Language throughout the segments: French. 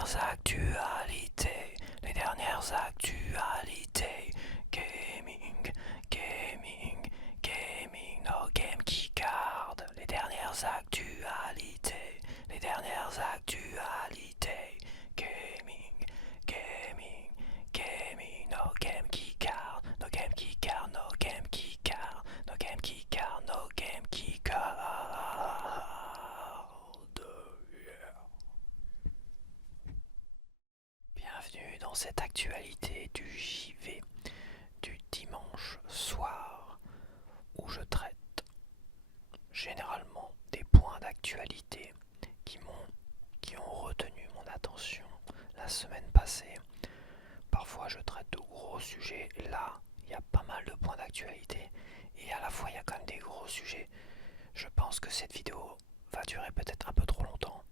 dernières actualités, les dernières actualités, gaming, gaming, gaming, no game keycard, les dernières actualités, les dernières actualités, gaming, gaming, gaming, no game keycard, no game keycard, no game keycard, no game keycard, no game keycard. Bienvenue dans cette actualité du JV du dimanche soir où je traite généralement des points d'actualité qui ont retenu mon attention la semaine passée. Parfois je traite de gros sujets, là il y a pas mal de points d'actualité et à la fois il y a quand même des gros sujets. Je pense que cette vidéo va durer peut-être un peu trop longtemps,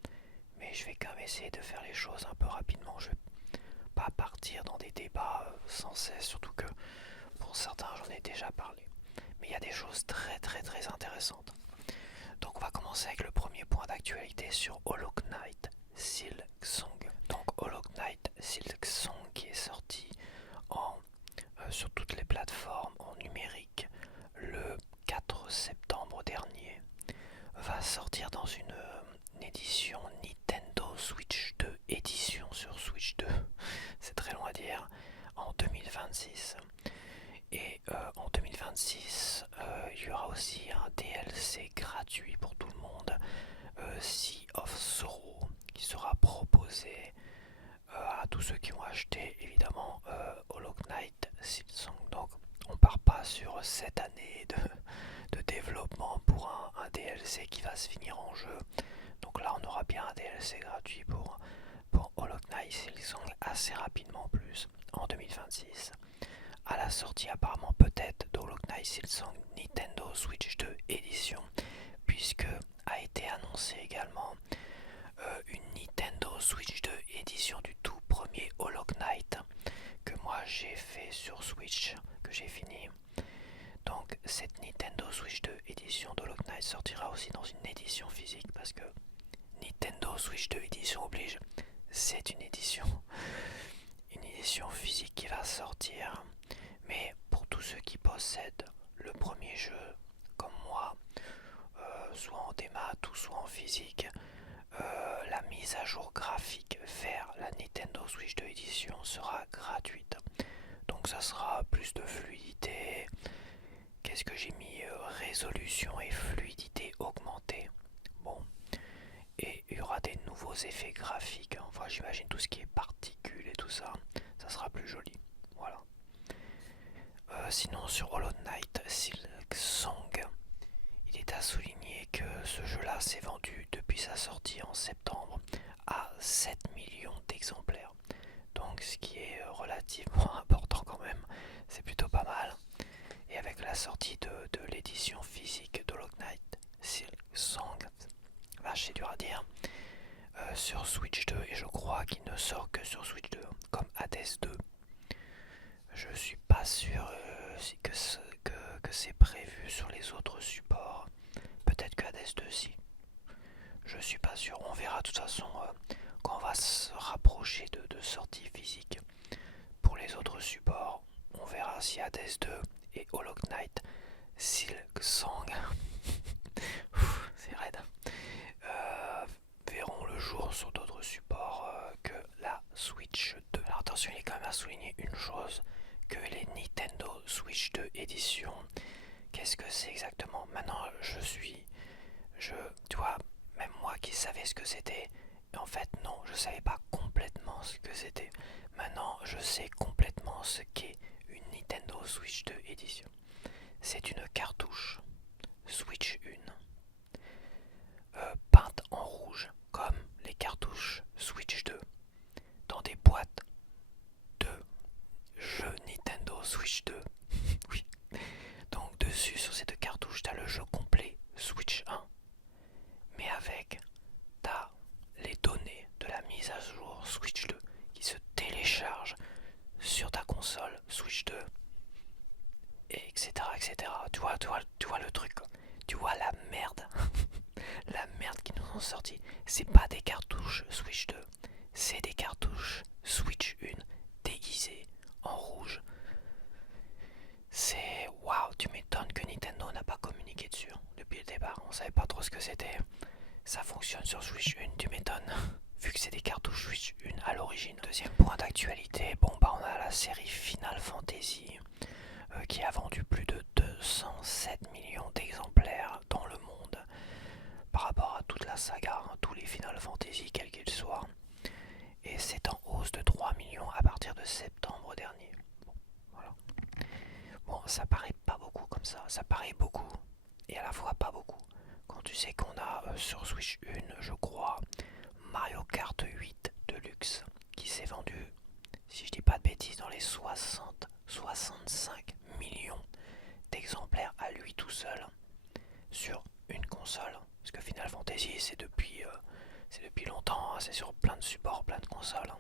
mais je vais quand même essayer de faire les choses un peu rapidement. Je vais pas partir dans des débats sans cesse, surtout que pour certains j'en ai déjà parlé. Mais il y a des choses très intéressantes. Donc on va commencer avec le premier point d'actualité sur Hollow Knight Silksong. Donc Hollow Knight Silksong qui est sorti sur toutes les plateformes en numérique le 4 septembre dernier, va sortir dans une édition Nintendo Switch 2, édition sur Switch 2, c'est très long à dire, en 2026. Et en 2026, il y aura aussi un DLC gratuit pour tout le monde, Sea of Sorrow, qui sera proposé à tous ceux qui ont acheté évidemment Hollow Knight Silksong. Donc on part pas sur 7 années de développement pour un DLC qui va se finir en jeu. Donc là on aura bien un DLC gratuit pour Hollow Knight Silksong assez rapidement en plus, en 2026. À la sortie apparemment peut-être d'Hollow Knight Silksong Nintendo Switch 2 édition, puisque a été annoncé également une Nintendo Switch 2 édition du tout premier Hollow Knight que moi j'ai fait sur Switch, que j'ai fini. Donc cette Nintendo Switch 2 édition d'Hollow Knight sortira aussi dans une édition physique, parce que Nintendo Switch 2 édition oblige, c'est une édition physique qui va sortir. Mais pour tous ceux qui possèdent le premier jeu, comme moi, soit en démat ou soit en physique, la mise à jour graphique vers la Nintendo Switch 2 édition sera gratuite. Donc ça sera plus de fluidité. Qu'est-ce que j'ai mis? Résolution et fluidité augmentée. Bon. Et il y aura des nouveaux effets graphiques. Enfin, j'imagine tout ce qui est particules et tout ça. Ça sera plus joli. Voilà. Sinon, sur Hollow Knight Silksong, il est à souligner que ce jeu-là s'est vendu depuis sa sortie en septembre à 7 millions d'exemplaires. Donc ce qui est relativement important quand même, c'est plutôt pas mal. Et avec la sortie de l'édition physique d'Hollow Knight Silksong, vache c'est dur à dire, sur Switch 2, et je crois qu'il ne sort que sur Switch 2, comme Hades 2. Je suis pas sûr que c'est prévu sur les autres supports. Peut-être que Hades 2 si. Je suis pas sûr. On verra de toute façon quand on va se rapprocher de sorties physiques. Pour les autres supports, on verra si Hades 2 et Hollow Knight Silksong c'est raide. Verront le jour sur d'autres supports que la Switch 2. Alors attention, il est quand même à souligner une chose, que les Nintendo Switch 2 édition, qu'est-ce que c'est exactement? Maintenant tu vois, même moi qui savais ce que c'était, en fait non, je savais pas complètement ce que c'était. Maintenant je sais complètement ce qu'est une Nintendo Switch 2 édition. C'est une cartouche Switch 1 peinte en rouge comme les cartouches Switch 2 dans des boîtes de jeux Nintendo Switch 2. Oui. Donc dessus sur ces deux cartouches t'as le jeu complet Switch 1, mais avec t'as les données de la mise à jour Switch 2 qui se téléchargent sur ta console Switch 2, et etc. Tu vois le truc, tu vois la merde. La merde qu'ils nous ont sorti. C'est pas des cartouches Switch 2, C'est des cartouches Switch 1 déguisées en rouge. C'est waouh, tu m'étonnes que Nintendo n'a pas communiqué dessus depuis le départ. On savait pas trop ce que c'était. Ça fonctionne sur Switch 1, tu m'étonnes. Vu que c'est des cartouches Switch 1 à l'origine. Deuxième point d'actualité, bon bah on a la série Final Fantasy qui a vendu plus de 207 millions d'exemplaires dans le monde par rapport à toute la saga, tous les Final Fantasy quels qu'ils soient. Et c'est en hausse de 3 millions à partir de septembre dernier. Bon, voilà. Bon, ça paraît pas beaucoup comme ça paraît beaucoup et à la fois pas beaucoup. Quand tu sais qu'on a sur Switch 1, je crois, Mario Kart 8 Deluxe qui s'est vendu, si je dis pas de bêtises, dans les 60-65 millions d'exemplaires à lui tout seul sur une console. Parce que Final Fantasy c'est depuis longtemps, hein, c'est sur plein de supports, plein de consoles.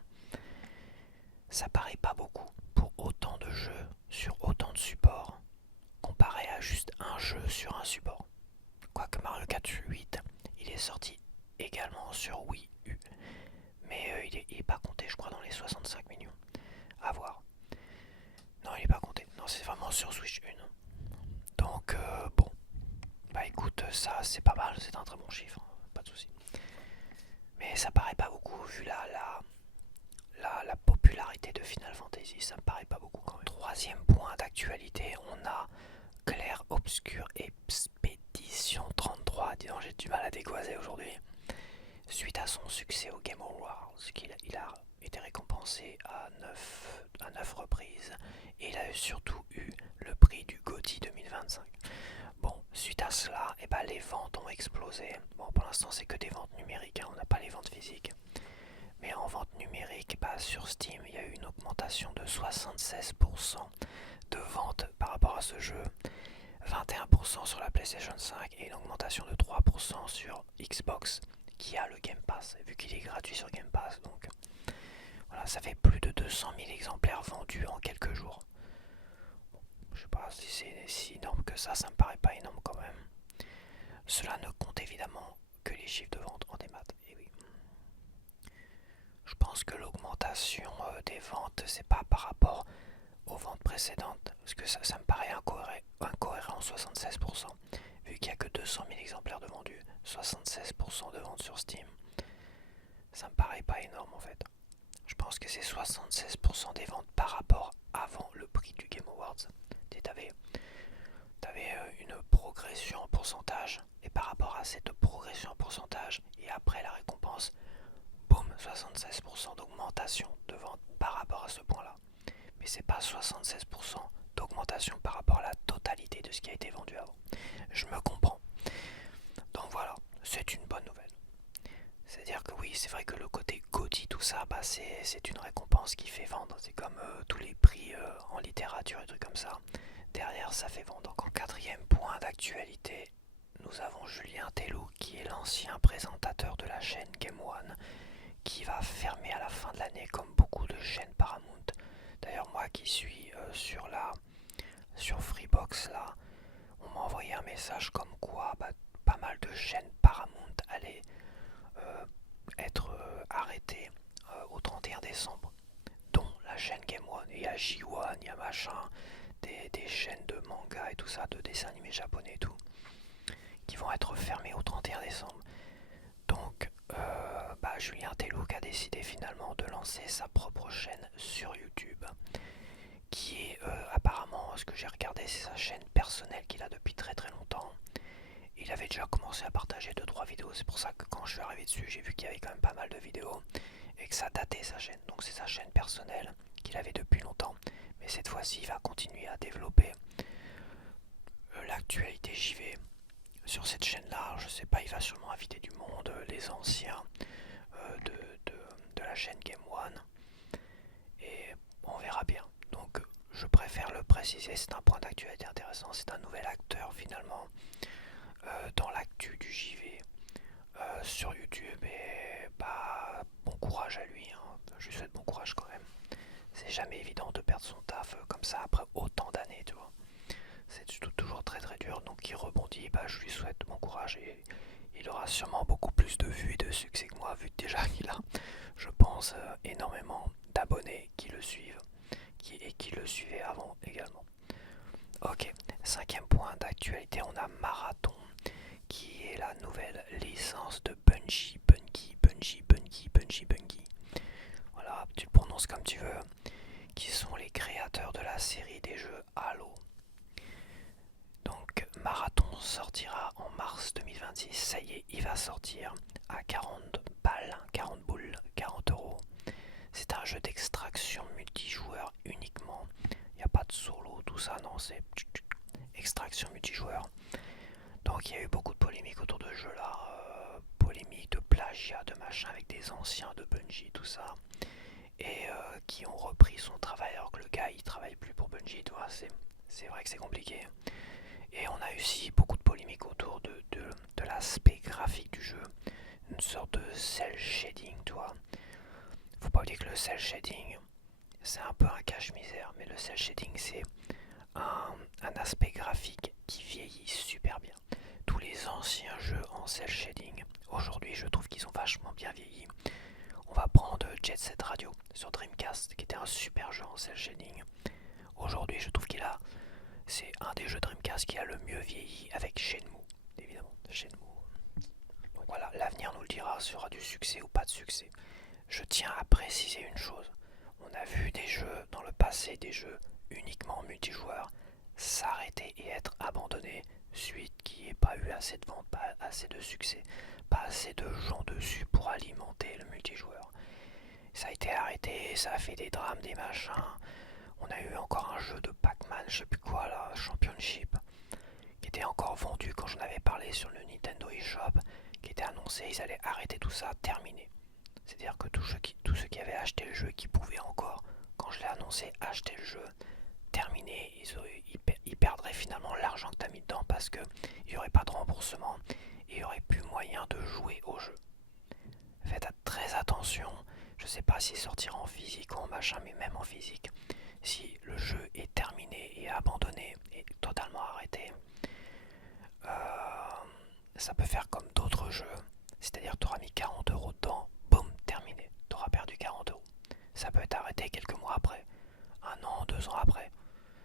Ça paraît pas beaucoup pour autant de jeux sur autant de supports comparé à juste un jeu sur un support. Quoique Mario Kart 8, il est sorti également sur Wii U, mais il est pas compté je crois dans les 65 millions. À voir. Non, il est pas compté. Non, c'est vraiment sur Switch 1. Donc bon, bah écoute, ça c'est pas mal, c'est un très bon chiffre, pas de soucis. Mais ça paraît pas beaucoup vu la popularité de Final Fantasy, ça me paraît pas beaucoup quand même. Troisième point d'actualité, on a Clair Obscur Expédition 33. Disons, j'ai du mal à dégoiser aujourd'hui. Suite à son succès au Game Awards, il a été récompensé à 9 reprises et il a surtout eu le prix du GOTY 2025. Bon, suite à cela, les ventes ont explosé. Bon, pour l'instant, c'est que des ventes numériques, hein, on n'a pas les ventes physiques. Mais en vente numérique, sur Steam, il y a eu une augmentation de 76% de ventes par rapport à ce jeu, 21% sur la PlayStation 5 et une augmentation de 3% sur Xbox qui a le Game Pass, vu qu'il est gratuit sur Game Pass. Donc voilà, ça fait plus de 200 000 exemplaires vendus en quelques jours. Bon, je sais pas si c'est si énorme que ça me paraît pas énorme quand même. Cela ne compte évidemment que les chiffres de vente en démat. Et oui. Je pense que l'augmentation des ventes, c'est pas par rapport aux ventes précédentes, parce que ça me paraît incohérent 76%, vu qu'il n'y a que 200 000 exemplaires de vendus, 76% de ventes sur Steam, ça me paraît pas énorme en fait. Je pense que c'est 76% des ventes par rapport avant le prix du Game Awards. T'avais une progression en pourcentage, et par rapport à cette progression en pourcentage, et après la récompense, boum, 76% d'augmentation de ventes par rapport à ce point-là. Mais c'est pas 76% d'augmentation par rapport à la totalité de ce qui a été vendu avant. Je me comprends. Donc voilà, c'est une bonne nouvelle. C'est-à-dire que oui, c'est vrai que le côté GOTY, tout ça, c'est une récompense qui fait vendre. C'est comme tous les prix en littérature et trucs comme ça. Derrière, ça fait vendre. Donc en quatrième point d'actualité, nous avons Julien Tellou, qui est l'ancien présentateur de la chaîne Game One, qui va fermer à la fin de l'année comme beaucoup de chaînes Paramount. D'ailleurs, moi qui suis sur Freebox là, on m'a envoyé un message comme quoi pas mal de chaînes Paramount allaient être arrêtées au 31 décembre, dont la chaîne Game One. Il y a J1, il y a machin, des chaînes de manga et tout ça, de dessins animés japonais et tout, qui vont être fermées au 31 décembre. Donc, Julien Tellouk a décidé finalement de lancer sa propre chaîne sur YouTube, qui est apparemment, ce que j'ai regardé, c'est sa chaîne personnelle qu'il a depuis très très longtemps. Il avait déjà commencé à partager 2-3 vidéos, c'est pour ça que quand je suis arrivé dessus, j'ai vu qu'il y avait quand même pas mal de vidéos et que ça datait sa chaîne. Donc c'est sa chaîne personnelle qu'il avait depuis longtemps, mais cette fois-ci il va continuer à développer l'actualité JV sur cette chaîne-là. Je sais pas, il va sûrement inviter du monde, les anciens de la chaîne Game One, et on verra bien. Donc je préfère le préciser, c'est un point d'actualité intéressant, c'est un nouvel acteur finalement dans l'actu du JV sur YouTube, et bon courage à lui, hein. Je lui souhaite bon courage quand même. C'est jamais évident de perdre son taf comme ça après autant d'années, tu vois. C'est toujours très très dur, donc il rebondit, je lui souhaite bon courage et il aura sûrement beaucoup plus de vues et de succès que moi, vu déjà qu'il a, je pense, 2026, ça y est, il va sortir à 40 balles, 40 boules, 40 euros. C'est un jeu d'extraction multijoueur uniquement. Il n'y a pas de solo, tout ça, non, c'est extraction multijoueur. Donc il y a eu beaucoup de polémiques autour de ce jeu-là. Polémiques de plagiat, de machin avec des anciens de Bungie, tout ça. Et qui ont repris son travail alors que le gars il travaille plus pour Bungie, tu vois, c'est vrai que c'est compliqué. Et on a eu aussi beaucoup de polémiques autour de l'aspect graphique du jeu, une sorte de cel shading, tu vois. Faut pas oublier que le cel shading c'est un peu un cache-misère, mais le cel shading c'est un aspect graphique qui vieillit super bien. Tous les anciens jeux en cel shading, aujourd'hui je trouve qu'ils ont vachement bien vieilli. On va prendre Jet Set Radio sur Dreamcast, qui était un super jeu en cel shading. Aujourd'hui, je trouve c'est un des jeux Dreamcast qui a le mieux vieilli avec Shenmue, évidemment. Shenmue. Donc voilà, l'avenir nous le dira, sera du succès ou pas de succès. Je tiens à préciser une chose. On a vu des jeux dans le passé, des jeux uniquement multijoueurs, s'arrêter et être abandonnés suite qui n'ait pas eu assez de ventes, pas assez de succès, pas assez de gens dessus pour alimenter le multijoueur. Ça a été arrêté, ça a fait des drames, des machins. On a eu encore un jeu de Pac-Man, je sais plus quoi là, Championship, qui était encore vendu quand j'en avais parlé sur le Nintendo eShop, qui était annoncé, ils allaient arrêter tout ça, terminé. C'est-à-dire que tous ceux qui avaient acheté le jeu, qui pouvaient encore, quand je l'ai annoncé, acheter le jeu, terminé, ils perdraient finalement l'argent que tu as mis dedans parce qu'il n'y aurait pas de remboursement et il n'y aurait plus moyen de jouer au jeu. Faites très attention, je sais pas s'il sortira en physique ou en machin, mais même en physique, si le jeu est terminé et abandonné et totalement arrêté, ça peut faire comme d'autres jeux, c'est-à-dire tu auras mis 40 euros dedans, boum, terminé, tu auras perdu 40 euros. Ça peut être arrêté quelques mois après, un an, 2 ans après.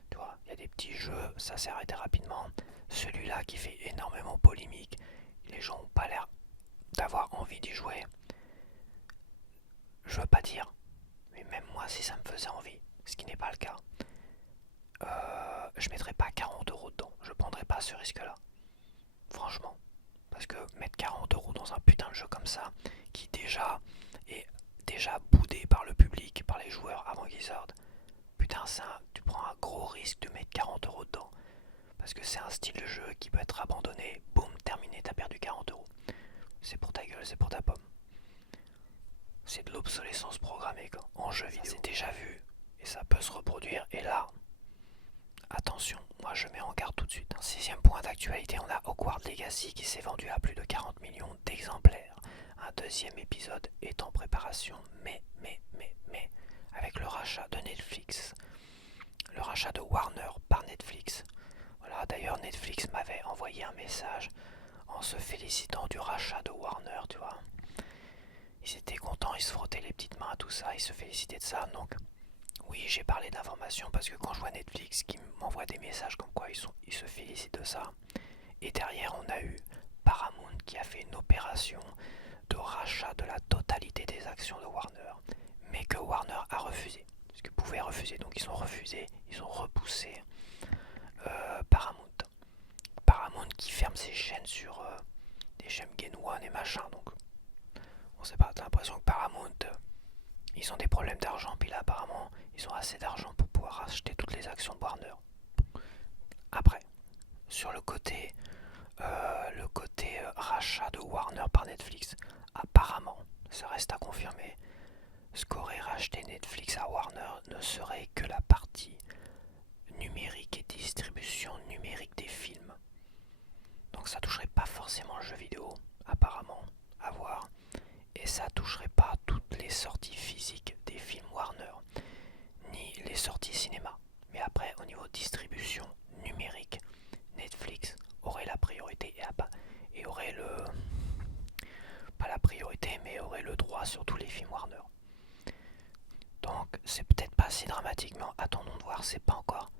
Tu vois, il y a des petits jeux, ça s'est arrêté rapidement. Celui-là qui fait énormément polémique, les gens n'ont pas l'air d'avoir envie d'y jouer. Je veux pas dire, mais même moi si ça me faisait envie, ce qui n'est pas le cas, je mettrais pas 40 euros dedans, je prendrais pas ce risque-là. Franchement. Parce que mettre 40 euros dans un putain de jeu comme ça, qui déjà est déjà boudé par le public, par les joueurs avant qu'ils sortent, putain, tu prends un gros risque de mettre 40 euros dedans. Parce que c'est un style de jeu qui peut être abandonné, boum, terminé, t'as perdu 40 euros. C'est pour ta gueule, c'est pour ta pomme. C'est de l'obsolescence programmée quoi. En jeu vidéo. C'est déjà vu et ça peut se reproduire. Et là, attention, moi je mets en garde tout de suite. Un sixième point d'actualité, on a Hogwarts Legacy qui s'est vendu à plus de 40 millions d'exemplaires. Un deuxième épisode est en préparation, mais, avec le rachat de Netflix, le rachat de Warner par Netflix. Voilà, d'ailleurs Netflix m'avait envoyé un message en se félicitant du rachat de Warner, tu vois. Ils étaient contents, ils se frottaient les petites mains, tout ça, ils se félicitaient de ça, donc oui, j'ai parlé d'informations parce que quand je vois Netflix qui m'envoie des messages comme quoi ils se félicitent de ça, et derrière on a eu Paramount qui a fait une opération de rachat de la totalité des actions de Warner, mais que Warner a refusé, parce qu'ils pouvaient refuser, donc ils ont refusé, ils ont repoussé Paramount. Paramount qui ferme ses chaînes sur des chaînes Game One et machin, donc on sait pas, t'as l'impression que Paramount ils ont des problèmes d'argent, puis là apparemment ils ont assez d'argent pour pouvoir acheter toutes les actions de Warner. Après, sur le côté rachat de Warner par Netflix, apparemment, ça reste à confirmer, ce qu'aurait racheté Netflix à Warner ne serait que la partie numérique et distribution numérique des films. Donc ça toucherait pas forcément le jeu vidéo, apparemment, à voir. Et ça toucherait pas toutes les sorties physiques des films Warner, ni les sorties cinéma. Mais après, au niveau distribution numérique, Netflix aurait la priorité et aurait pas la priorité, mais aurait le droit sur tous les films Warner. Donc c'est peut-être pas si dramatique, mais attendons de voir, c'est pas encore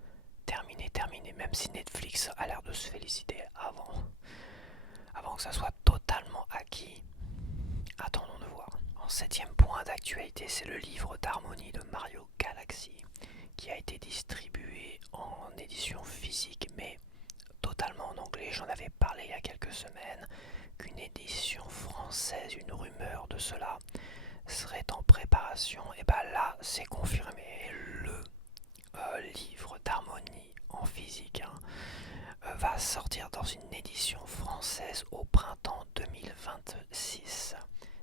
terminé, même si Netflix a l'air de se féliciter avant que ça soit totalement acquis. Attendons de voir. En septième point d'actualité, c'est le livre d'harmonie de Mario Galaxy qui a été distribué en édition physique mais totalement en anglais. J'en avais parlé il y a quelques semaines qu'une édition française, une rumeur de cela, serait en préparation. Et bah là, c'est confirmé. Le livre d'harmonie en physique va sortir dans une édition française au printemps 2026.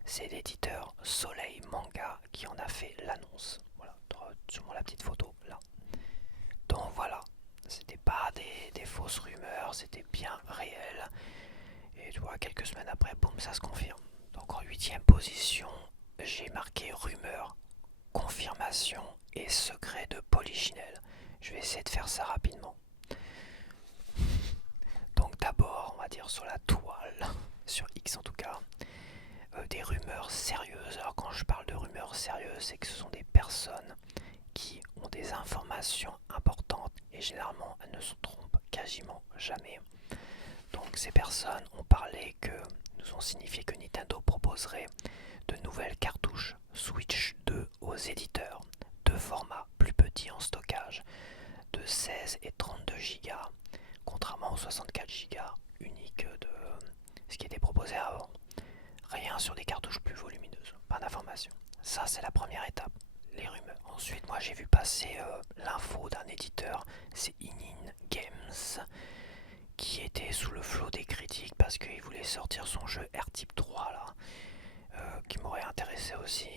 C'est l'éditeur Soleil Manga qui en a fait l'annonce. Voilà, sûrement la petite photo là. Donc voilà, c'était pas des fausses rumeurs, c'était bien réel. Et tu vois, quelques semaines après, boum, ça se confirme. Donc en 8ème position, j'ai marqué rumeur, confirmation et secret de Polichinelle. Je vais essayer de faire ça rapidement. Donc d'abord, on va dire sur la toile, sur X en tout cas, des rumeurs sérieuses. Alors quand je parle de rumeurs sérieuses, c'est que ce sont des personnes qui ont des informations importantes et généralement elles ne se trompent quasiment jamais. Donc ces personnes ont parlé nous ont signifié que Nintendo proposerait de nouvelles cartouches Switch 2 aux éditeurs, deux formats plus petits en stockage, de 16 et 32 Go, contrairement aux 64 Go uniques de ce qui était proposé avant. Rien sur des cartouches plus volumineuses, pas d'informations. Ça c'est la première étape, les rumeurs. Ensuite moi j'ai vu passer l'info d'un éditeur, c'est Inin Games, qui était sous le flot des critiques parce qu'il voulait sortir son jeu R-Type 3 là, qui m'aurait intéressé aussi.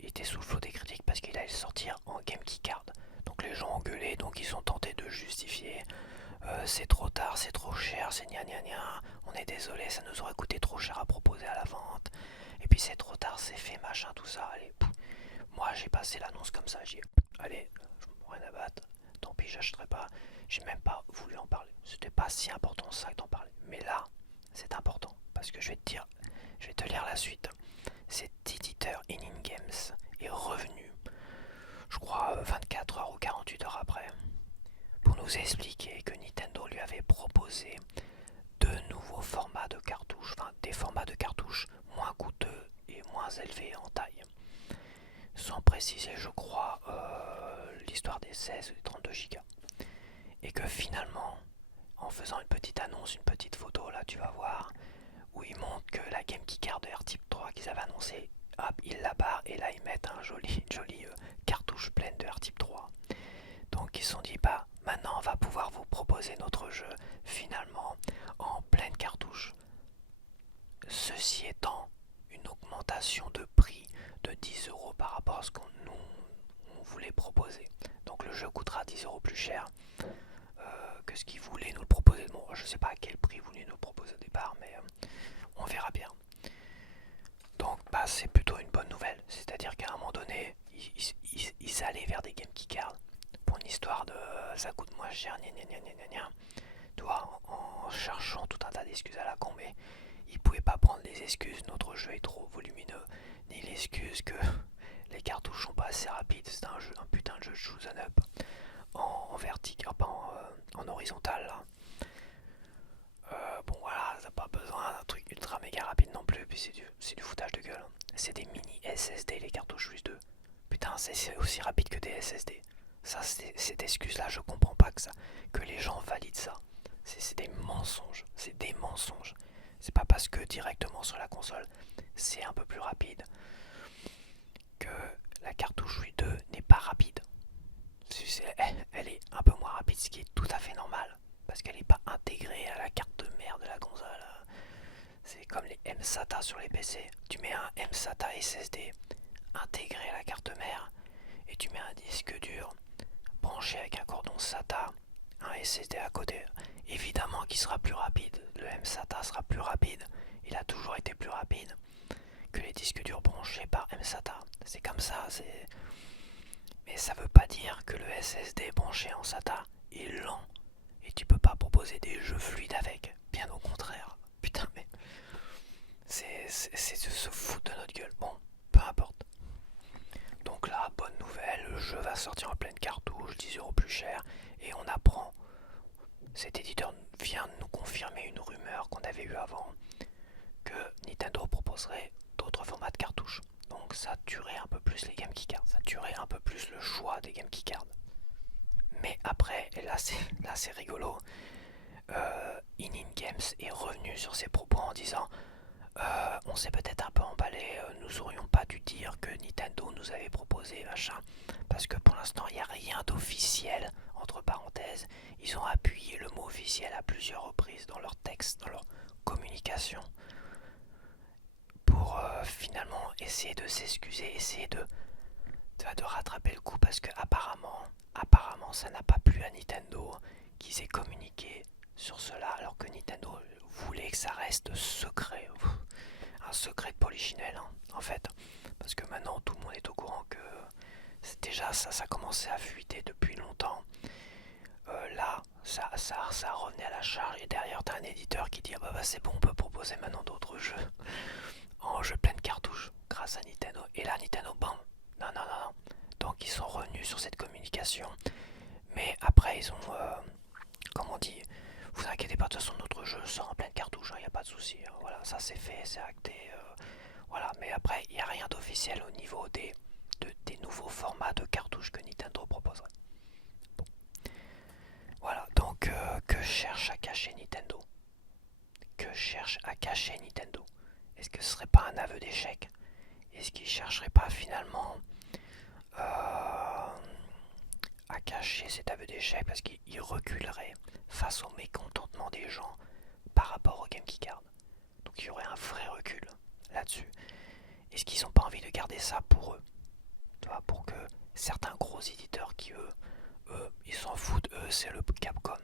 Il était sous le flot des critiques parce qu'il allait sortir en Game Key Card. Donc les gens ont gueulé, donc ils ont tenté de justifier. C'est trop tard, c'est trop cher, c'est gna gna gna, on est désolé, ça nous aurait coûté trop cher à proposer à la vente. Et puis c'est trop tard, c'est fait, machin, tout ça, allez. Moi j'ai passé l'annonce comme ça, j'ai allez, je m'en rien à battre, tant pis, j'achèterai pas. J'ai même pas voulu en parler. C'était pas si important ça d'en parler. Mais là, c'est important parce que je vais te lire la suite. Cet éditeur In Games est revenu, je crois 24 heures ou 48 heures après, pour nous expliquer que Nintendo lui avait proposé de nouveaux formats de cartouches, enfin des formats de cartouches moins coûteux et moins élevés en taille. Sans préciser, je crois, l'histoire des 16 et 32 Go. Et que finalement, en faisant une petite annonce, une petite photo, là tu vas voir, où ils montrent que la Game Key Card de R-Type 3 qu'ils avaient annoncé, hop, ils la barrent et là ils mettent un joli cartouche pleine de R-Type 3. Donc ils se sont dit, bah maintenant on va pouvoir vous proposer notre jeu finalement en pleine cartouche. Ceci étant une augmentation de prix de 10 € par rapport à ce qu'on on voulait proposer. Donc le jeu coûtera 10 € plus cher que ce qu'ils voulaient nous le proposer. Bon, je sais pas à quel prix ils voulaient nous le proposer au départ, mais on verra bien. Donc bah, c'est plutôt une bonne nouvelle. C'est-à-dire qu'à un moment donné, ils allaient vers des Game Key Cards pour une histoire de ça coûte moins cher, gna gna gna gna gna. Tu vois, en cherchant tout un tas d'excuses à la con, mais ils pouvaient pas prendre les excuses, notre jeu est trop volumineux, ni l'excuse que les cartouches sont pas assez rapides, c'est un putain de jeu de shoot 'em up en vertical, pas en horizontal là. Bon voilà, t'as pas besoin d'un truc ultra méga rapide non plus, puis c'est du foutage de gueule. C'est des mini SSD les cartouches plus 2. Putain, c'est aussi rapide que des SSD. Ça, cette excuse-là, je comprends pas que les gens valident ça. C'est des mensonges, c'est des mensonges. C'est pas parce que directement sur la console, c'est un peu plus rapide que la cartouche Wii 2 n'est pas rapide. Elle est un peu moins rapide, ce qui est tout à fait normal, parce qu'elle n'est pas intégrée à la carte mère de la console. C'est comme les M-SATA sur les PC. Tu mets un M-SATA SSD intégré à la carte mère, et tu mets un disque dur branché avec un cordon SATA, un SSD à côté. Évidemment qu'il sera plus rapide. Le M-SATA sera plus rapide. Il a toujours été plus rapide que les disques durs branchés par M-SATA. C'est comme ça, mais ça veut pas dire que le SSD branché en SATA est lent et tu peux pas proposer des jeux fluides avec. Bien au contraire. Putain, mais c'est de se foutre de notre gueule. Bon, peu importe. Donc là, bonne nouvelle, le jeu va sortir en pleine cartouche, 10 € plus cher, et on apprend. Cet éditeur vient de nous confirmer une rumeur qu'on avait eue avant, que Nintendo proposerait d'autres formats de cartouches. Donc ça tuerait un peu plus les Game Key Cards, ça tuerait un peu plus le choix des Game Key Cards. Mais après, et là c'est rigolo, In Games est revenu sur ses propos en disant on s'est peut-être un peu emballé, nous aurions pas dû dire que Nintendo nous avait proposé machin, parce que pour l'instant il n'y a rien d'officiel, entre parenthèses. Ils ont appuyé le mot officiel à plusieurs reprises dans leur texte, dans leur communication, pour finalement essayer de s'excuser, essayer de rattraper le coup, parce que apparemment ça n'a pas plu à Nintendo qu'ils aient communiqué sur cela, alors que Nintendo voulait que ça reste secret. Un secret de polichinelle, hein, en fait, parce que maintenant tout le monde est au courant que déjà ça commençait à fuiter depuis longtemps. Là ça revenait à la charge, et derrière t'as un éditeur qui dit ah bah c'est bon, on peut proposer maintenant d'autres jeux en jeu plein de cartouches grâce à Nintendo. Et là Nintendo, bam, non. Donc ils sont revenus sur cette communication, mais après ils ont comme on dit, vous inquiétez pas, de toute façon notre jeu sort en pleine cartouche, il n'y a pas de souci, hein, voilà, ça c'est fait, c'est acté, voilà. Mais après il n'y a rien d'officiel au niveau des nouveaux formats de cartouches que Nintendo proposerait. Bon. Voilà, donc que cherche à cacher Nintendo? Que cherche à cacher Nintendo? Est-ce que ce serait pas un aveu d'échec? Est-ce qu'il chercherait pas finalement à cacher cet aveu d'échec parce qu'il reculerait face au mécontentement des gens par rapport au Game Key Card? Donc il y aurait un vrai recul là-dessus. Est-ce qu'ils n'ont pas envie de garder ça pour eux, tu vois, pour que certains gros éditeurs qui eux ils s'en foutent, eux c'est le Capcom,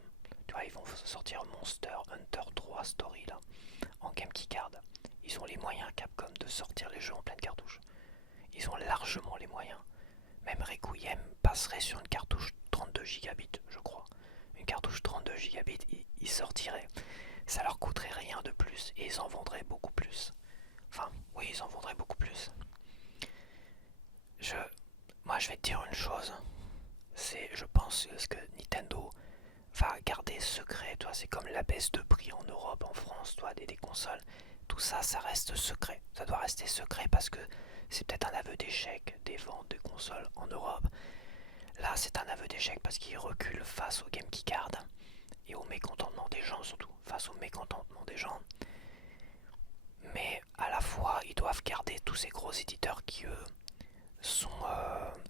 tu vois, ils vont sortir Monster Hunter 3 Story là en Game Key Card. Ils ont les moyens, Capcom, de sortir les jeux en pleine cartouche. Ils ont largement les moyens. Même Requiem passerait sur une cartouche 32 gigabits, je crois. Une cartouche 32 gigabits, ils sortiraient. Ça leur coûterait rien de plus et ils en vendraient beaucoup plus. Enfin, oui, ils en vendraient beaucoup plus. Je, Moi, je vais te dire une chose. Je pense que Nintendo va garder secret. Toi, c'est comme la baisse de prix en Europe, en France, toi, des consoles. Tout ça, ça reste secret. Ça doit rester secret parce que c'est peut-être un aveu d'échec des ventes de consoles en Europe. Là, c'est un aveu d'échec parce qu'il recule face au Game Key Card et au mécontentement des gens, surtout face au mécontentement des gens. Mais à la fois, ils doivent garder tous ces gros éditeurs qui, eux,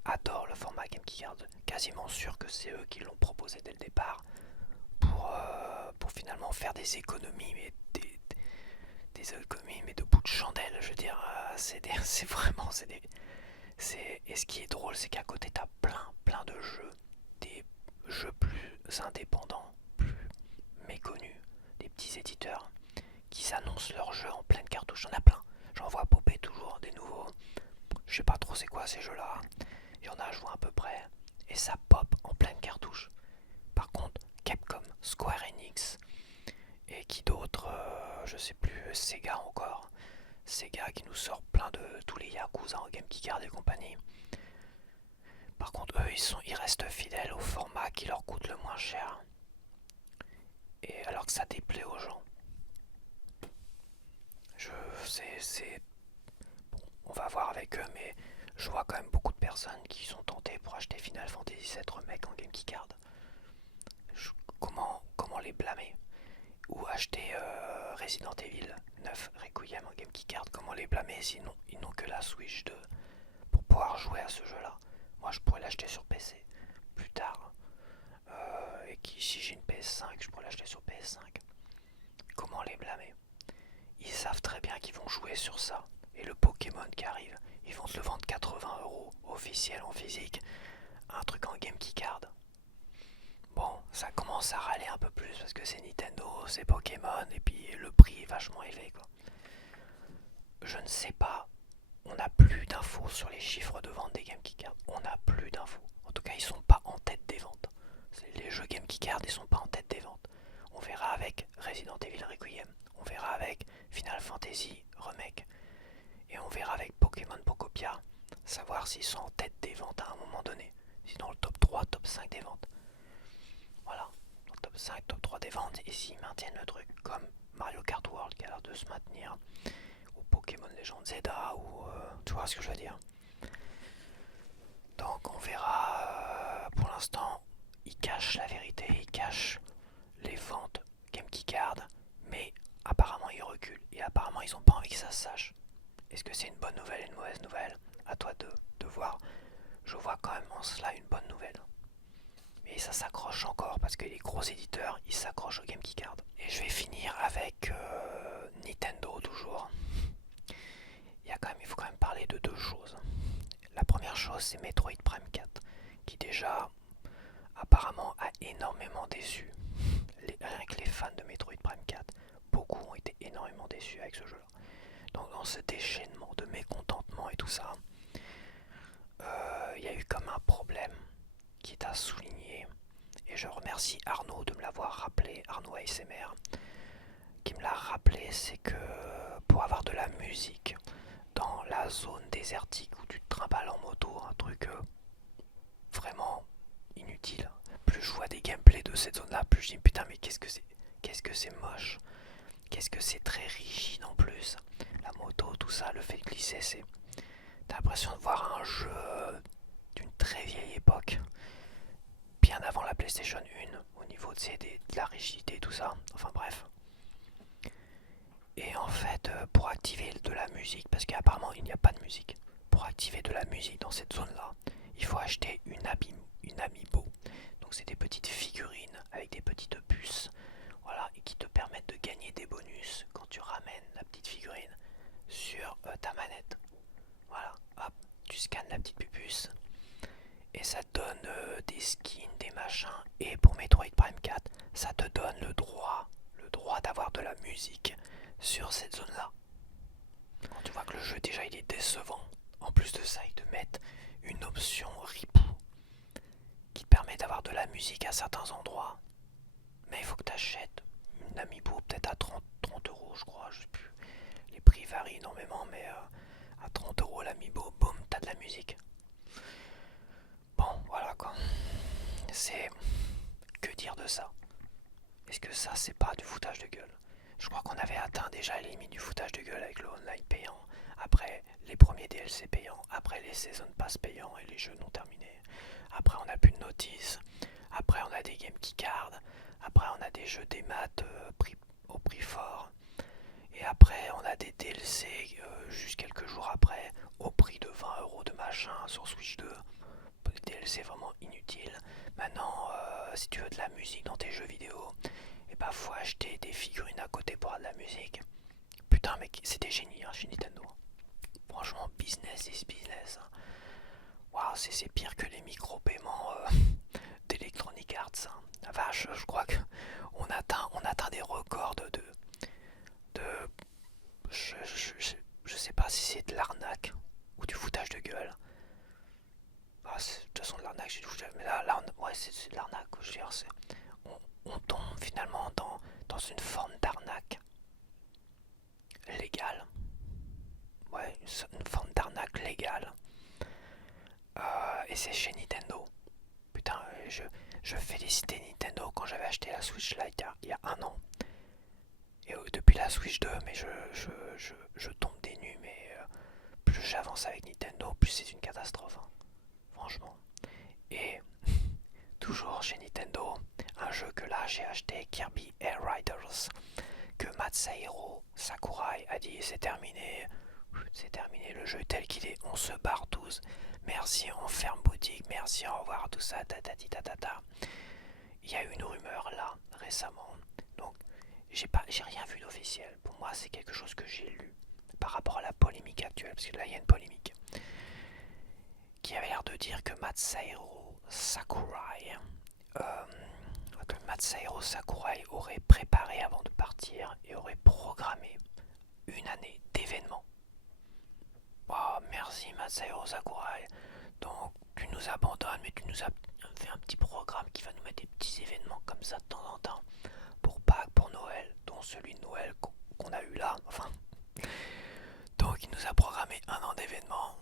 adorent le format Game Key Card. Quasiment sûr que c'est eux qui l'ont proposé dès le départ pour finalement faire des économies, mais des économies, mais de bout de chandelle. Je veux dire, c'est vraiment, et ce qui est drôle, c'est qu'à côté, t'as plein de jeux, des jeux plus indépendants, plus méconnus, des petits éditeurs qui s'annoncent leurs jeux en pleine cartouche. J'en ai plein. J'en vois popper toujours des nouveaux. Je sais pas trop c'est quoi ces jeux-là. Il y en a, je vois à peu près. Et ça pop en pleine cartouche. Par contre, Capcom, Square Enix, et qui d'autre, je sais plus, Sega encore. Sega qui nous sort plein de tous les Yakuza en Game Key Card et compagnie. Par contre, eux, ils restent fidèles au format qui leur coûte le moins cher. Et alors que ça déplaît aux gens. Bon, on va voir avec eux, mais je vois quand même beaucoup de personnes qui sont tentées pour acheter Final Fantasy VII Remake en Game Key Card. Comment les blâmer? Ou acheter Resident Evil 9 Requiem en Game Key Card, comment les blâmer sinon ils n'ont que la Switch 2 pour pouvoir jouer à ce jeu-là? Moi je pourrais l'acheter sur PC plus tard. Si j'ai une PS5, je pourrais l'acheter sur PS5. Comment les blâmer? Ils savent très bien qu'ils vont jouer sur ça. Et le Pokémon qui arrive, ils vont te le vendre 80€ officiel en physique. Un truc en Game Key Card. Bon, ça commence à râler un peu plus parce que c'est Nintendo, c'est Pokémon, et puis le prix est vachement élevé, quoi. Je ne sais pas, on n'a plus d'infos sur les chiffres de vente des Game Key Card. On n'a plus d'infos. En tout cas, ils sont pas en tête des ventes. Les jeux Game Key Card, ils sont pas en tête des ventes. On verra avec Resident Evil Requiem, on verra avec Final Fantasy Remake, et on verra avec Pokémon Pokopia, savoir s'ils sont en tête des ventes à un moment donné. Si dans le top 3, top 5 des ventes. Voilà, dans le top 5, top 3 des ventes, et s'ils maintiennent le truc, comme Mario Kart World qui a l'air de se maintenir, ou Pokémon Legend Zelda, ou tu vois ce que je veux dire. Donc on verra. Pour l'instant, ils cachent la vérité, ils cachent les ventes GameKeyCard, mais apparemment ils reculent et apparemment ils ont pas envie que ça se sache. Est-ce que c'est une bonne nouvelle, une mauvaise nouvelle? À toi de voir. Je vois quand même en cela une bonne nouvelle. Mais ça s'accroche encore parce que les gros éditeurs ils s'accrochent au GameKeyCard. Et je vais finir avec Nintendo toujours. Il faut quand même parler de deux choses. La première chose c'est Metroid Prime 4 qui déjà apparemment a énormément déçu. Rien que les fans de Metroid Prime 4, beaucoup ont été énormément déçus avec ce jeu-là. Donc dans ce déchaînement de mécontentement et tout ça, il y a eu comme un problème qui est à souligner. Et je remercie Arnaud de me l'avoir rappelé, Arnaud ASMR, qui me l'a rappelé, c'est que pour avoir de la musique dans la zone désertique où tu te trimbales en moto, un truc vraiment inutile. Plus je vois des gameplays de cette zone là, plus je dis putain mais qu'est-ce que c'est moche, qu'est-ce que c'est très rigide en plus. La moto, tout ça, le fait de glisser, c'est... T'as l'impression de voir un jeu d'une très vieille époque, bien avant la PlayStation 1, au niveau de la rigidité et tout ça, enfin bref. Et en fait, pour activer de la musique, parce qu'apparemment il n'y a pas de musique, pour activer de la musique dans cette zone-là, il faut acheter une Amiibo. Donc c'est des petites figurines avec des petites puces, voilà, et qui te permettent de gagner des bonus quand tu ramènes la petite figurine sur ta manette. Voilà, hop, tu scannes la petite puce et ça te donne des skins, des machins. Et pour Metroid Prime 4, ça te donne le droit d'avoir de la musique sur cette zone-là. Quand tu vois que le jeu déjà il est décevant, en plus de ça ils te mettent une option ripou qui te permet d'avoir de la musique à certains endroits. Mais il faut que tu achètes une Amiibo peut-être à 30 euros je crois, je sais plus. Les prix varient énormément mais à 30 euros l'Amiibo, boum, t'as de la musique. Bon voilà quoi. C'est... Que dire de ça? Est-ce que ça c'est pas du foutage de gueule? Je crois qu'on avait atteint déjà les limites du foutage de gueule avec le online payant, après les premiers DLC payants, après les Season Pass payants et les jeux non terminés. Après on a plus de notices, après on a des Game Keycards, après on a des jeux des maths au prix fort, et après on a des DLC juste quelques jours après au prix de 20 euros de machin sur Switch 2. Des DLC vraiment inutiles. Maintenant, si tu veux de la musique dans tes jeux vidéo, et bah faut acheter des figurines à côté pour avoir de la musique. Putain mec, c'est des génies hein, chez Nintendo. Franchement, business is business. Waouh, c'est pire que les micro-paiements d'Electronic Arts. Hein. La vache, je crois que on atteint des records de je sais pas si c'est de l'arnaque ou du foutage de gueule. Bah, de toute façon de l'arnaque, j'ai du foutage, mais là ouais, c'est de l'arnaque. Je veux dire, on tombe finalement dans une forme d'arnaque légale. Ouais, une forme d'arnaque légale. Et c'est chez Nintendo. Putain, je félicitais Nintendo quand j'avais acheté la Switch Lite il y a un an. Et depuis la Switch 2, mais je tombe des nues, mais plus j'avance avec Nintendo, plus c'est une catastrophe. Hein. Franchement. Et toujours chez Nintendo, un jeu que là j'ai acheté, Kirby Air Riders, que Masahiro Sakurai a dit c'est terminé le jeu tel qu'il est, on se barre tous, merci, on ferme boutique, merci, au revoir, tout ça, tatati tatata. Il y a eu une rumeur là, récemment, donc j'ai rien vu d'officiel, pour moi c'est quelque chose que j'ai lu par rapport à la polémique actuelle, parce que là il y a une polémique, qui avait l'air de dire que Masahiro Sakurai aurait préparé avant de partir et aurait programmé une année d'événements. Oh, merci Masahiro Sakurai. Donc tu nous abandonnes, mais tu nous as fait un petit programme qui va nous mettre des petits événements comme ça de temps en temps pour Pâques, pour Noël, dont celui de Noël qu'on a eu là. Enfin, donc il nous a programmé un an d'événements.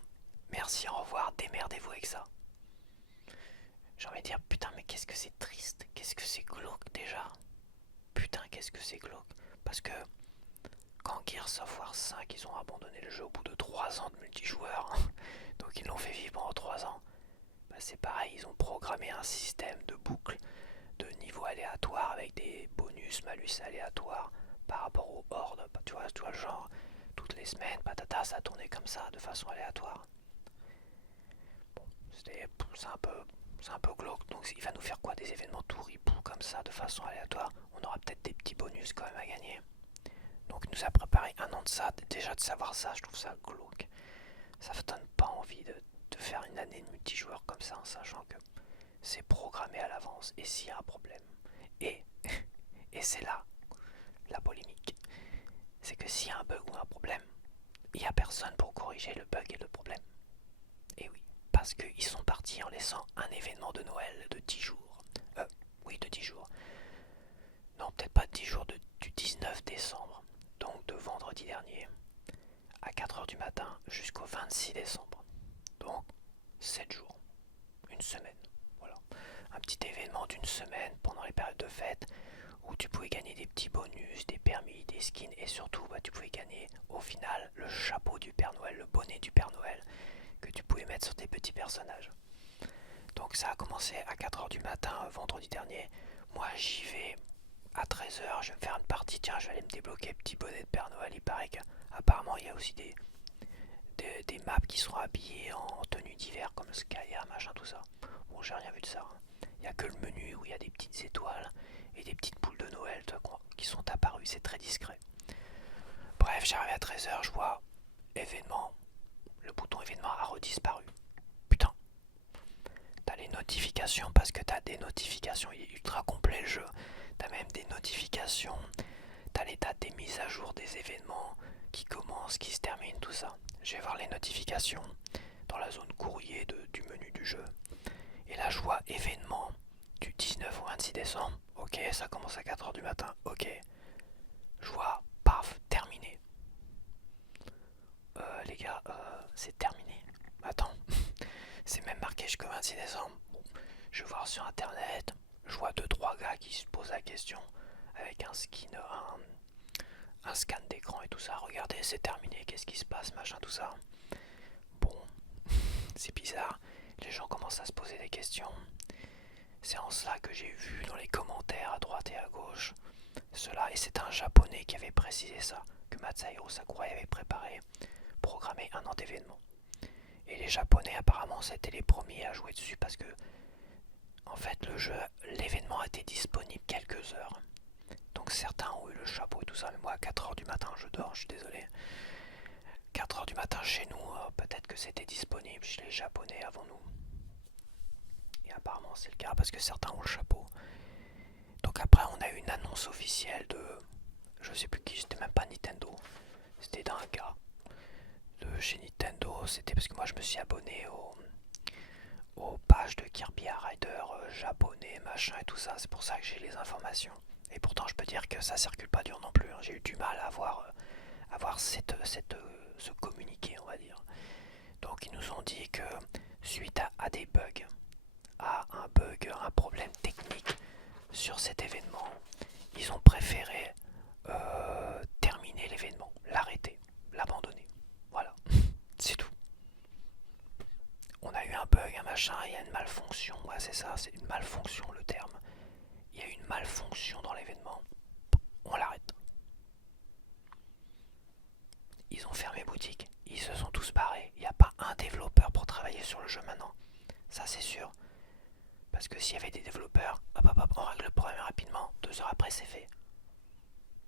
Merci, au revoir, démerdez-vous avec ça. J'ai envie de dire putain mais qu'est-ce que c'est triste, qu'est-ce que c'est glauque déjà. Putain qu'est-ce que c'est glauque. Parce que quand Gears of War 5 ils ont abandonné le jeu au bout de 3 ans de multijoueur, donc ils l'ont fait vivre pendant 3 ans, bah c'est pareil, ils ont programmé un système de boucle aléatoires avec des bonus, malus aléatoires par rapport aux hordes. Tu vois genre, toutes les semaines, patata, ça tournait comme ça, de façon aléatoire. Bon, c'est un peu glauque, donc il va nous faire quoi? Des événements tout ripou comme ça, de façon aléatoire. On aura peut-être des petits bonus quand même à gagner. Donc il nous a préparé un an de ça, déjà de savoir ça, je trouve ça glauque. Ça ne donne pas envie de faire une année de multijoueur comme ça en sachant que c'est programmé à l'avance et s'il y a un problème. Et, et c'est là la polémique. C'est que s'il y a un bug ou un problème, il n'y a personne pour corriger le bug et le problème. Et oui, parce qu'ils sont partis en laissant un événement de Noël de 10 jours. Oui, de 10 jours. Non, peut-être pas 10 jours, du 19 décembre. Donc de vendredi dernier à 4h du matin jusqu'au 26 décembre. Donc 7 jours. Une semaine. Voilà. Un petit événement d'une semaine pendant les périodes de fête où tu pouvais gagner des petits bonus, des permis, des skins et surtout tu pouvais gagner au final le chapeau du Père Noël, le bonnet du Père Noël que tu pouvais mettre sur tes petits personnages. Donc ça a commencé à 4h du matin vendredi dernier. Moi j'y vais à 13h, je vais me faire une partie, tiens je vais aller me débloquer petit bonnet de Père Noël. Il paraît qu'apparemment il y a aussi des maps qui seront habillées en tenue d'hiver comme Skya, machin tout ça. Bon j'ai rien vu de ça. Hein. Il n'y a que le menu où il y a des petites étoiles et des petites boules de Noël qui sont apparues, c'est très discret. Bref, j'arrive à 13h, je vois événement, le bouton événement a redisparu. Putain, t'as les notifications parce que t'as des notifications, il est ultra complet le jeu. T'as même des notifications, t'as les dates des mises à jour des événements qui commencent, qui se terminent, tout ça. Je vais voir les notifications dans la zone courrier du menu du jeu. Et là je vois événement du 19 au 26 décembre. Ok, ça commence à 4h du matin. Ok. Je vois, paf, terminé. Les gars, c'est terminé. Attends, c'est même marqué jusqu'au 26 décembre. Bon, je vais voir sur internet. Je vois 2-3 gars qui se posent la question avec un skin, un scan d'écran et tout ça. Regardez, c'est terminé. Qu'est-ce qui se passe, machin, tout ça. Bon, c'est bizarre. Les gens commencent à se poser des questions. C'est en cela que j'ai vu dans les commentaires à droite et à gauche cela, et c'est un japonais qui avait précisé ça, que Masahiro Sakurai avait préparé, programmé un an d'événement. Et les japonais apparemment c'était les premiers à jouer dessus parce que en fait l'événement a été disponible quelques heures. Donc certains ont eu le chapeau et tout ça, mais moi à 4h du matin je dors, je suis désolé. 4h du matin chez nous, peut-être que c'était disponible chez les japonais avant nous. Et apparemment c'est le cas parce que certains ont le chapeau. Donc après on a eu une annonce officielle de, je sais plus qui, c'était même pas Nintendo, c'était d'un gars de chez Nintendo. C'était parce que moi je me suis abonné aux pages de Kirby Rider japonais, machin et tout ça, c'est pour ça que j'ai les informations. Et pourtant je peux dire que ça circule pas dur non plus, hein. J'ai eu du mal à avoir ce communiqué, on va dire. Donc ils nous ont dit que suite à des bugs, un problème technique sur cet événement, ils ont préféré terminer l'événement, l'arrêter, l'abandonner. Voilà, c'est tout. On a eu un bug, un machin, il y a une malfonction, ouais c'est ça, c'est une malfonction le terme. Il y a eu une malfonction dans l'événement, on l'arrête. Ils ont fermé boutique, ils se sont tous barrés, il n'y a pas un développeur pour travailler sur le jeu maintenant. Ça c'est sûr. Parce que s'il y avait des développeurs, on règle le problème rapidement, 2 heures après c'est fait.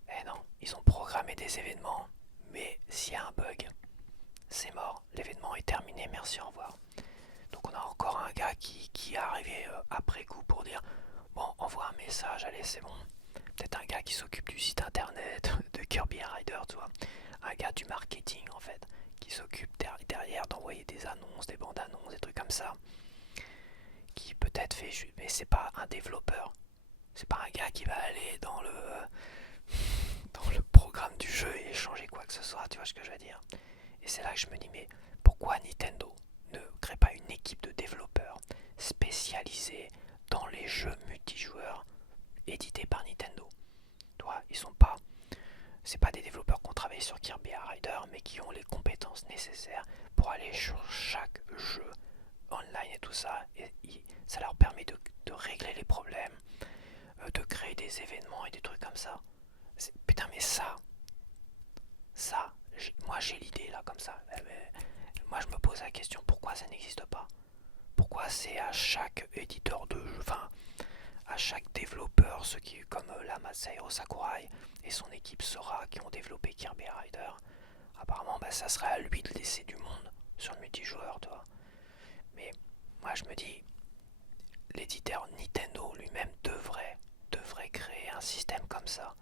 Eh non, ils ont programmé des événements, mais s'il y a un bug, c'est mort, l'événement est terminé, merci, au revoir. Donc on a encore un gars qui est arrivé après coup pour dire bon, envoie un message, allez c'est bon. Peut-être un gars qui s'occupe du site internet de Kirby Rider, tu vois. Un gars du marketing en fait, qui s'occupe derrière d'envoyer des annonces, des bandes annonces, des trucs comme ça. Qui peut-être fait, mais c'est pas un développeur. C'est pas un gars qui va aller dans le programme du jeu et changer quoi que ce soit, tu vois ce que je veux dire. Et c'est là que je me dis, mais pourquoi Nintendo ne crée pas une équipe de développeurs spécialisée dans les jeux multijoueurs édités par Nintendo? Toi, ils sont pas, c'est pas des développeurs qui ont travaillé sur Kirby Rider, mais qui ont les compétences nécessaires pour aller sur chaque jeu online et tout ça. Et ça leur permet de régler les problèmes, de créer des événements et des trucs comme ça. Putain, mais ça, moi j'ai l'idée là comme ça. Mais moi je me pose la question pourquoi ça n'existe pas. Pourquoi c'est à chaque éditeur de jeu, enfin à chaque développeur, ceux qui comme la Masahiro Sakurai et son équipe Sora qui ont développé Kirby Rider, apparemment bah, ça serait à lui de laisser du monde sur le multijoueur, toi. Mais moi je me dis, l'éditeur Nintendo lui-même devrait créer un système comme ça.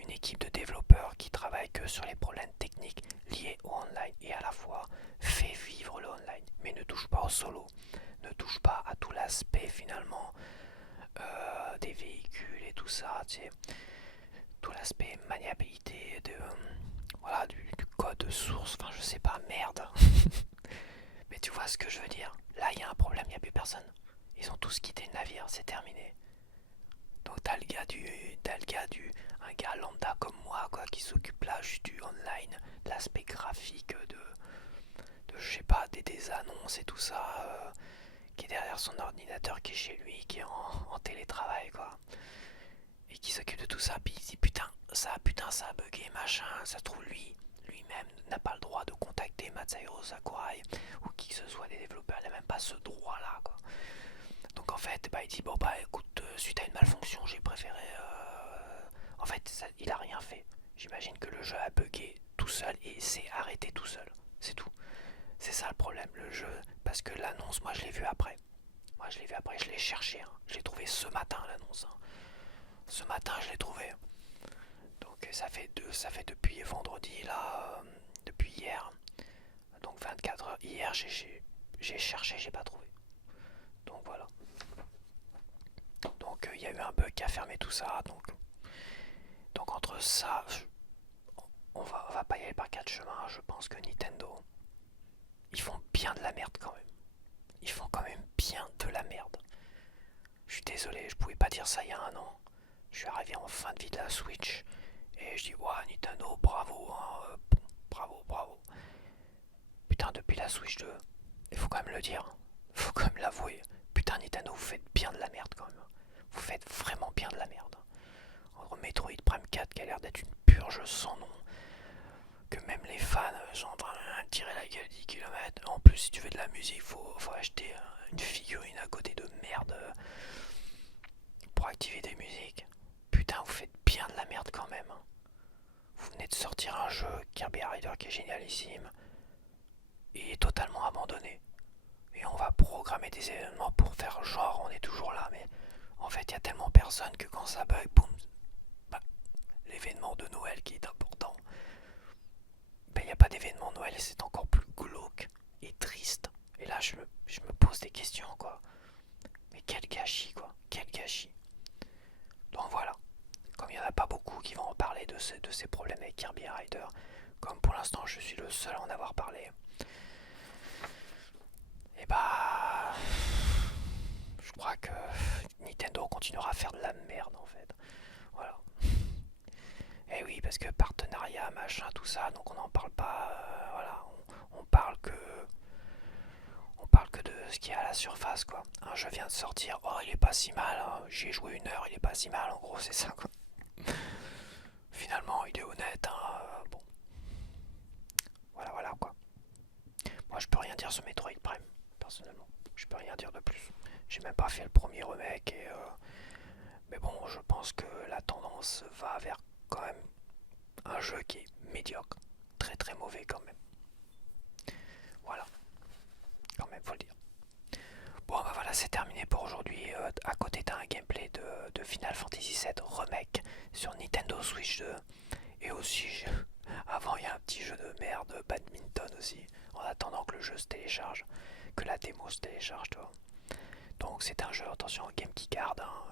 Une équipe de développeurs qui travaille que sur les problèmes techniques liés au online et à la fois fait vivre le online, mais ne touche pas au solo, ne touche pas à tout l'aspect finalement des véhicules et tout ça, tu sais, tout l'aspect maniabilité de voilà du code source, enfin je sais pas, merde. Mais tu vois ce que je veux dire? Là il y a un problème, il n'y a plus personne. Ils ont tous quitté le navire, c'est terminé. Donc un gars lambda comme moi quoi, qui s'occupe là juste du online, de l'aspect graphique, de je sais pas, des annonces et tout ça, qui est derrière son ordinateur, qui est chez lui, qui est en télétravail quoi, et qui s'occupe de tout ça. Puis il dit putain ça a bugué machin, ça se trouve lui-même n'a pas le droit de contacter Masahiro Sakurai ou qui que ce soit des développeurs, il n'a même pas ce droit là quoi. Donc en fait, bah, il dit bon bah écoute, suite à une malfonction, j'ai préféré. En fait, il a rien fait. J'imagine que le jeu a bugué tout seul et s'est arrêté tout seul. C'est tout. C'est ça le problème, le jeu. Parce que l'annonce, moi je l'ai vu après. Moi je l'ai vu après, je l'ai cherché. Hein. Je l'ai trouvé ce matin l'annonce. Hein. Ce matin je l'ai trouvé. Donc ça fait depuis vendredi là, depuis hier. Donc 24 heures. Hier j'ai cherché, j'ai pas trouvé. Donc voilà. Donc il y a eu un bug qui a fermé tout ça. Donc entre ça, on va pas y aller par quatre chemins. Je pense que Nintendo, ils font bien de la merde quand même. Ils font quand même bien de la merde. Je suis désolé, je pouvais pas dire ça il y a un an. Je suis arrivé en fin de vie de la Switch et je dis ouais Nintendo, bravo, hein, bravo, bravo. Putain, depuis la Switch 2, il faut quand même le dire, faut quand même l'avouer. Putain Nintendo, vous faites bien de la merde quand même. Vous faites vraiment bien de la merde. Entre Metroid Prime 4 qui a l'air d'être une purge sans nom, que même les fans sont en train de tirer la gueule 10 km. En plus, si tu veux de la musique, faut acheter une figurine à côté de merde pour activer des musiques. Putain, vous faites bien de la merde quand même. Hein. Vous venez de sortir un jeu, Kirby Rider, qui est génialissime, et est totalement abandonné. Et on va programmer des événements pour faire genre on est toujours là, mais en fait, il y a tellement personne que quand ça bug, boum, bah, l'événement de Noël qui est important, ben, il n'y a pas d'événement Noël et c'est encore plus glauque et triste. Et là, je me pose des questions, quoi. Mais quel gâchis, quoi. Quel gâchis. Donc voilà. Comme il n'y en a pas beaucoup qui vont en parler de ces problèmes avec Kirby Rider, comme pour l'instant je suis le seul à en avoir parlé, et bah. Je crois que Nintendo continuera à faire de la merde en fait. Voilà. Et oui, parce que partenariat, machin, tout ça, donc on n'en parle pas. Voilà. On parle que. On parle que de ce qui est à la surface quoi. Un jeu vient de sortir, oh il est pas si mal, hein. J'y ai joué une heure, il est pas si mal, en gros c'est ça quoi. Finalement il est honnête, hein. Bon. Voilà voilà quoi. Moi je peux rien dire sur Metroid Prime, personnellement. Je peux rien dire de plus. J'ai même pas fait le premier remake et mais bon je pense que la tendance va vers quand même un jeu qui est médiocre. Très très mauvais quand même. Voilà, quand même faut le dire. Bon bah voilà c'est terminé pour aujourd'hui. À côté t'as un gameplay de Final Fantasy VII Remake sur Nintendo Switch 2. Et aussi avant il y a un petit jeu de merde badminton aussi. En attendant que le jeu se télécharge. Que la démo se télécharge toi. Donc c'est un jeu, attention, Game qui garde. Hein.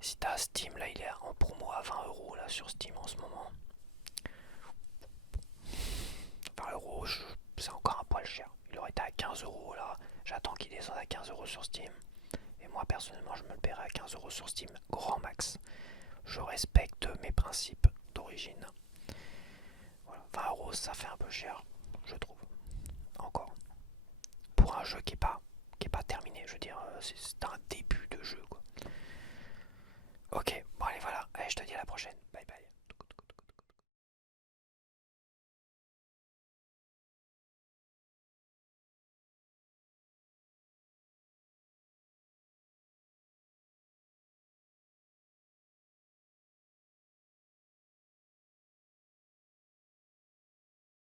Si t'as Steam, là il est en promo à 20€ là sur Steam en ce moment. 20€, c'est encore un poil cher. Il aurait été à 15€ là. J'attends qu'il descende à 15€ sur Steam. Et moi personnellement je me le paierai à 15€ sur Steam, grand max. Je respecte mes principes d'origine. Voilà, 20€ ça fait un peu cher, je trouve. Encore. Pour un jeu qui est pas terminé, je veux dire, c'est un début de jeu quoi. Ok, bon allez voilà, allez, je te dis à la prochaine. Bye bye.